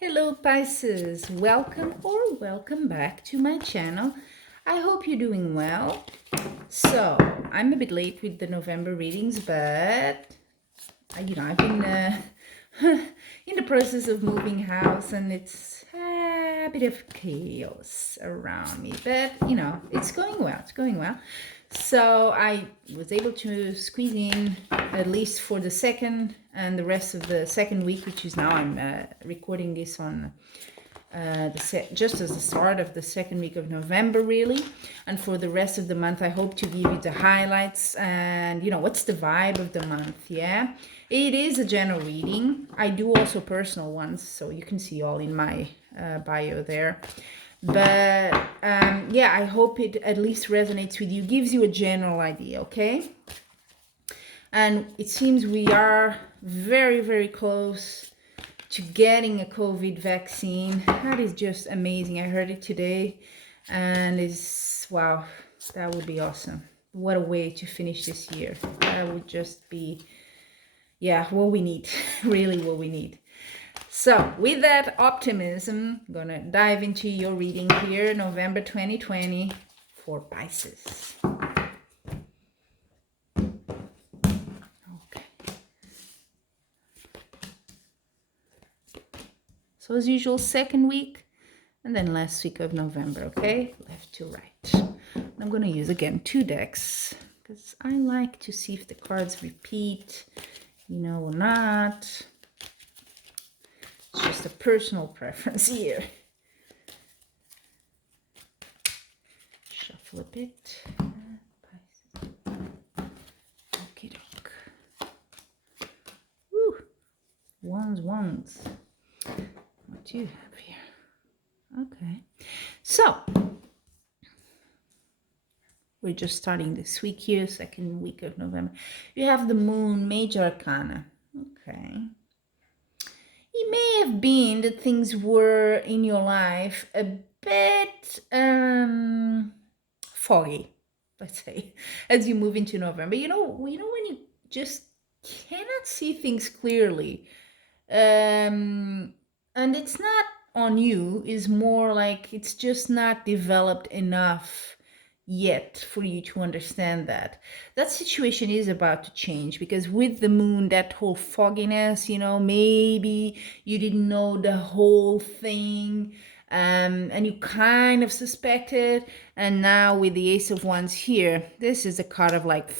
Hello Pisces, welcome back to my channel. I hope you're doing well. So I'm a bit late with the November readings, but I've been in the process of moving house and it's a bit of chaos around me, but it's going well. So I was able to squeeze in at least for the second and the rest of the second week, which is now I'm recording this on just as the start of the second week of November, really. And for the rest of the month, I hope to give you the highlights and what's the vibe of the month. Yeah, it is a general reading. I do also personal ones, so you can see all in my bio there. But yeah, I hope it at least resonates with you, gives you a general idea. Okay, and it seems we are very, very close to getting a COVID vaccine. That is just amazing. I heard it today and wow, that would be awesome. What a way to finish this year. That would just be, yeah, what we need, really what we need. So with that optimism, I'm gonna dive into your reading here, November 2020 for Pisces. Okay. So as usual, second week and then last week of November, okay? Left to right. I'm gonna use again 2 decks because I like to see if the cards repeat, or not. It's just a personal preference here. Shuffle a bit. Okie doke. Woo! Wands. What do you have here? Okay. So, we're just starting this week here, second week of November. You have the Moon, Major Arcana. Okay. It may have been that things were in your life a bit foggy, let's say, as you move into November. You know when you just cannot see things clearly, and it's not on you. It's more like it's just not developed enough yet for you to understand that situation is about to change, because with the moon, that whole fogginess, maybe you didn't know the whole thing, and you kind of suspected, and now with the Ace of Wands here, this is a card of like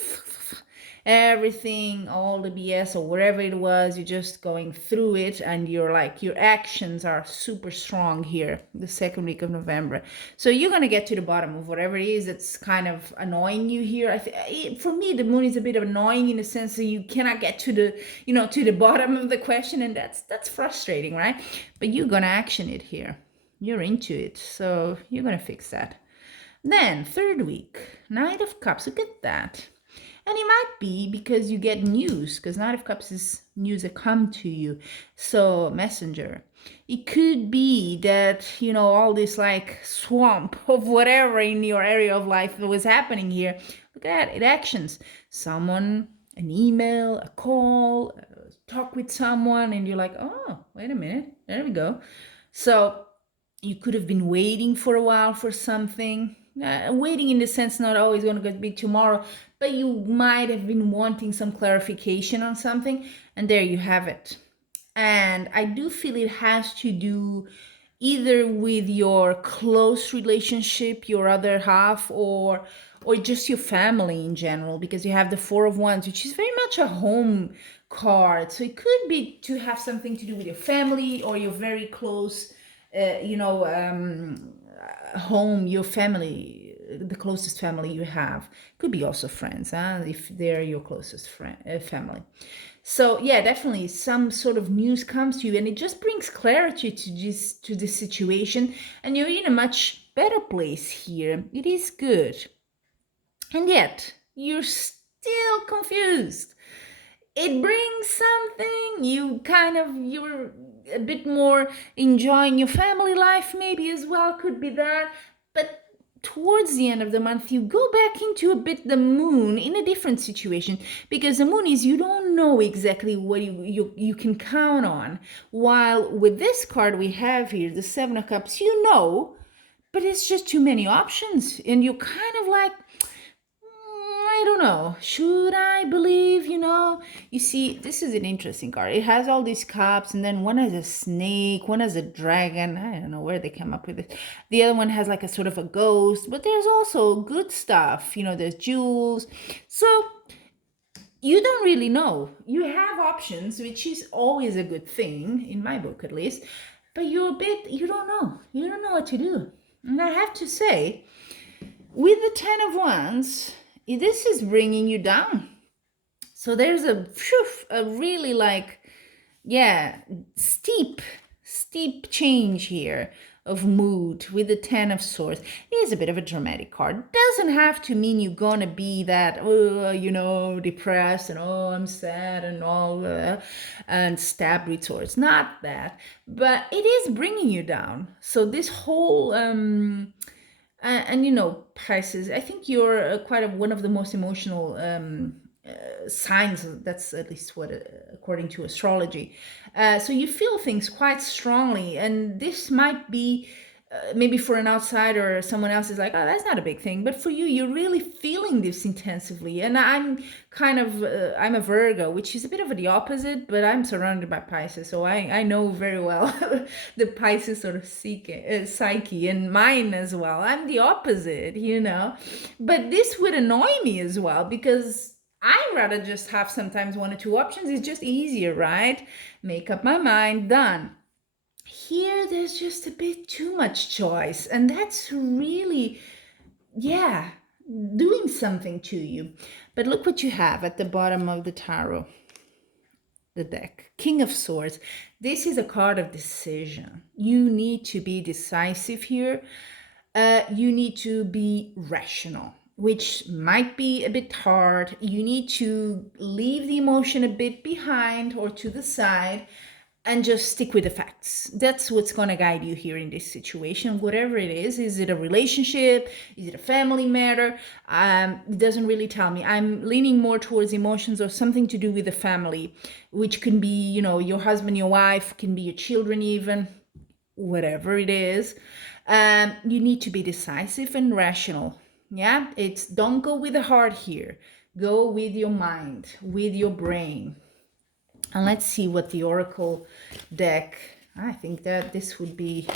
everything, all the BS or whatever it was, you're just going through it, and your actions are super strong here the second week of November. So you're gonna get to the bottom of whatever it is that's kind of annoying you here. For me, the moon is a bit of annoying in the sense that you cannot get to the bottom of the question, and that's frustrating, right? But you're gonna action it here. You're into it, so you're gonna fix that. Then third week, Knight of Cups. Look at that. And it might be because you get news, because Knight of Cups is news that come to you. So messenger. It could be that, all this like swamp of whatever in your area of life that was happening here. Look at that, it actions. Someone, an email, a call, talk with someone, and you're like, oh, wait a minute, there we go. So you could have been waiting for a while for something. Waiting in the sense not always going to be tomorrow, but you might have been wanting some clarification on something, and there you have it. And I do feel it has to do either with your close relationship, your other half, or just your family in general, because you have the Four of Wands, which is very much a home card. So it could be to have something to do with your family or your very close home, your family, the closest family you have. Could be also friends, if they're your closest family. So yeah, definitely some sort of news comes to you, and it just brings clarity to this situation, and you're in a much better place here. It is good, and yet you're still confused. It brings something, you're a bit more enjoying your family life maybe as well, could be that, but towards the end of the month, you go back into a bit the moon in a different situation, because the moon is, you don't know exactly what you can count on. While with this card we have here, the Seven of Cups, you know, but it's just too many options. And you're kind of like, I don't know. Should I believe, You see, this is an interesting card. It has all these cups, and then one has a snake, one has a dragon. I don't know where they come up with it. The other one has like a sort of a ghost, but there's also good stuff. There's jewels. So you don't really know. You have options, which is always a good thing, in my book at least, but you don't know. You don't know what to do. And I have to say, with the Ten of Wands, this is bringing you down. So there's a really steep change here of mood with the Ten of Swords. It is a bit of a dramatic card. Doesn't have to mean you're gonna be that, depressed and I'm sad and all and stabbed with swords. Not that, but it is bringing you down. So this whole Pisces, I think you're one of the most emotional signs. That's at least what, according to astrology. So you feel things quite strongly, and this might be maybe for an outsider, someone else is like, oh, that's not a big thing. But for you, you're really feeling this intensively. And I'm I'm a Virgo, which is a bit of the opposite, but I'm surrounded by Pisces. So I know very well the Pisces sort of psyche, and mine as well. I'm the opposite, But this would annoy me as well, because I'd rather just have sometimes one or two options. It's just easier, right? Make up my mind, done. Here, there's just a bit too much choice, and that's really, doing something to you. But look what you have at the bottom of the tarot, the deck. King of Swords. This is a card of decision. You need to be decisive here. You need to be rational, which might be a bit hard. You need to leave the emotion a bit behind or to the side and just stick with the facts. That's what's going to guide you here in this situation, whatever it is. Is it a relationship? Is it a family matter? It doesn't really tell me. I'm leaning more towards emotions or something to do with the family, which can be, your husband, your wife, can be your children even, whatever it is. You need to be decisive and rational. Yeah, don't go with the heart here. Go with your mind, with your brain. And let's see what the Oracle deck, I think that this would be,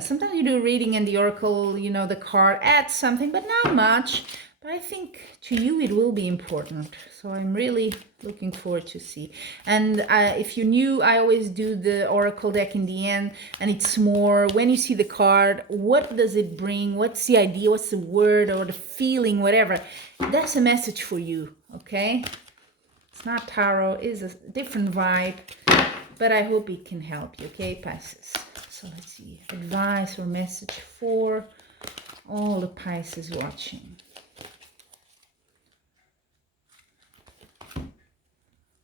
sometimes you do a reading and the Oracle, the card adds something, but not much. But I think to you it will be important. So I'm really looking forward to see. And if you're new, I always do the Oracle deck in the end. And it's more, when you see the card, what does it bring? What's the idea? What's the word or the feeling, whatever? That's a message for you, okay? It's not tarot, it's a different vibe, but I hope it can help you, okay, Pisces? So let's see, advice or message for all the Pisces watching.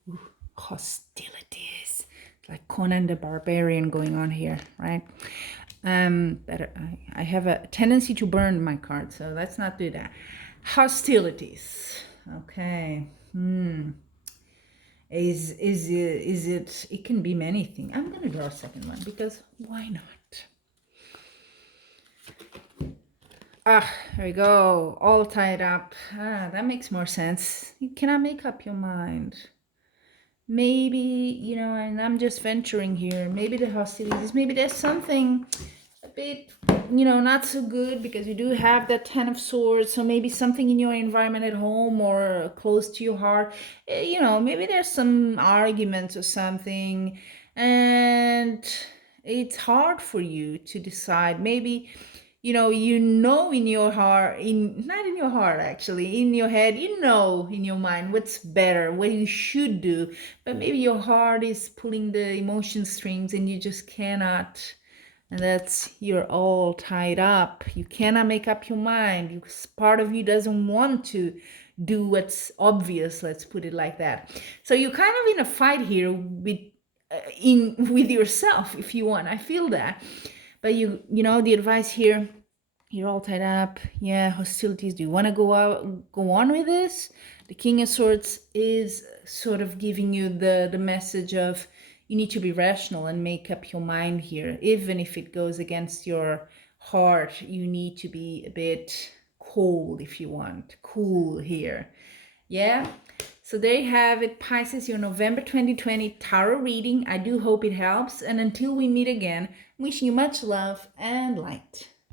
Ooh, hostilities. It's like Conan the Barbarian going on here, right? But I have a tendency to burn my cards, so let's not do that. Hostilities. Okay. Is it, it can be many things. I'm going to draw a second one because why not? There we go. All tied up. That makes more sense. You cannot make up your mind. Maybe, and I'm just venturing here. Maybe the hostilities, maybe there's something a bit, not so good, because you do have that Ten of Swords. So maybe something in your environment at home or close to your heart, maybe there's some arguments or something, and it's hard for you to decide. Maybe, in your heart, not in your heart actually, in your head, in your mind what's better, what you should do, but maybe your heart is pulling the emotion strings and you just cannot. And you're all tied up. You cannot make up your mind. Part of you doesn't want to do what's obvious, let's put it like that. So you're kind of in a fight here with yourself, if you want. I feel that. But the advice here, You're all tied up. Yeah, hostilities. Do you want to go on with this? The King of Swords is sort of giving you the message of you need to be rational and make up your mind here. Even if it goes against your heart, you need to be a bit cold if you want. Cool here. Yeah? So there you have it, Pisces, your November 2020 tarot reading. I do hope it helps. And until we meet again, wishing you much love and light.